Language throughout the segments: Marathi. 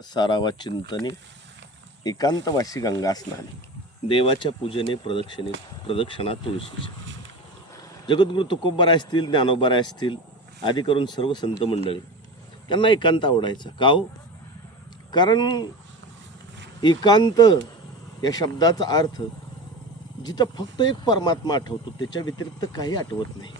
सारावा चिंतने एकांतवासी गंगा स्नाने देवाच्या पूजने प्रदक्षिणा तुळशीच्या. जगद्गुरु तुकोबाराय असतील, ज्ञानोबाराय असतील, आदी करून सर्व संत मंडळी त्यांना एकांत आवडायचा. का हो? कारण एकांत या शब्दाचा अर्थ जिथं फक्त एक परमात्मा आठवतो त्याच्या व्यतिरिक्त काही आठवत नाही.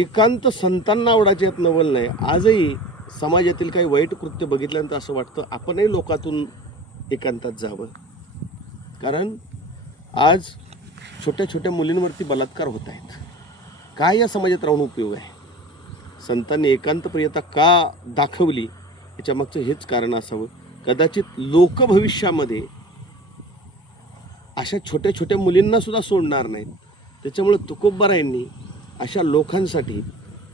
एकांत संतांना आवडायचे यात नवल नाही. आजही समाजातील काही वाईट कृत्य बघितल्यानंतर असं वाटतं आपणही लोकातून एकांतात जावं. कारण आज छोट्या छोट्या मुलींवरती बलात्कार होत आहेत. काय या समाजात राहून उपयोग आहे? संतांनी एकांतप्रियता का दाखवली याच्या मागचं हेच कारण असावं. कदाचित लोक भविष्यामध्ये अशा छोट्या छोट्या मुलींना सुद्धा सोडणार नाहीत. त्याच्यामुळे तुकोबारायांनी अशा लोकांसाठी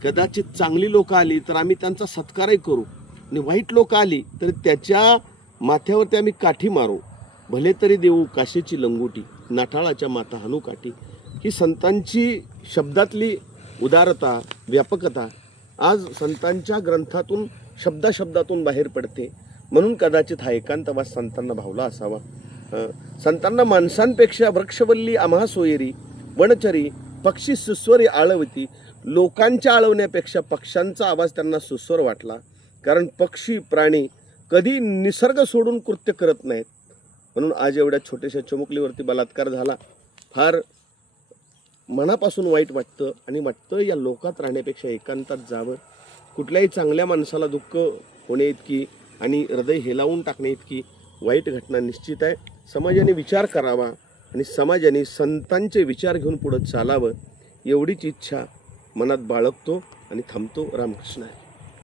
कदाचित चांगली लोक आली तर आम्ही त्यांचा सत्कारही करू आणि वाईट लोक आली तर त्याच्या माथ्यावरती आम्ही काठी मारू. भले तरी देऊ काशीची लंगोटी, नाठाळाच्या माथा हानू काठी. ही संतांची शब्दातली उदारता, व्यापकता आज संतांच्या ग्रंथातून शब्दातून बाहेर पडते. म्हणून कदाचित हा एकांतवास संतांना भावला असावा. संतांना माणसांपेक्षा वृक्षवल्ली आम्हा सोयरी, वनचरी पक्षी सुस्वरी आळवती. लोकांच्या आळवण्यापेक्षा पक्ष्यांचा आवाज त्यांना सुस्वर वाटला. कारण पक्षी प्राणी कधी निसर्ग सोडून कृत्य करत नाहीत. म्हणून आज एवढ्या छोट्याशा चिमुकलीवरती बलात्कार झाला. फार मनापासून वाईट वाटतं आणि वाटतं या लोकात राहण्यापेक्षा एकांतात जावं. कुठल्याही चांगल्या माणसाला दुःख होणे इतकी आणि हृदय हेलावून टाकणे इतकी वाईट घटना निश्चित आहे. समाजाने विचार करावा आणि समाजाने संतांचे विचार घेऊन पुढं चालावं एवढीच इच्छा मनात बाळगतो आणि थांबतो. रामकृष्ण.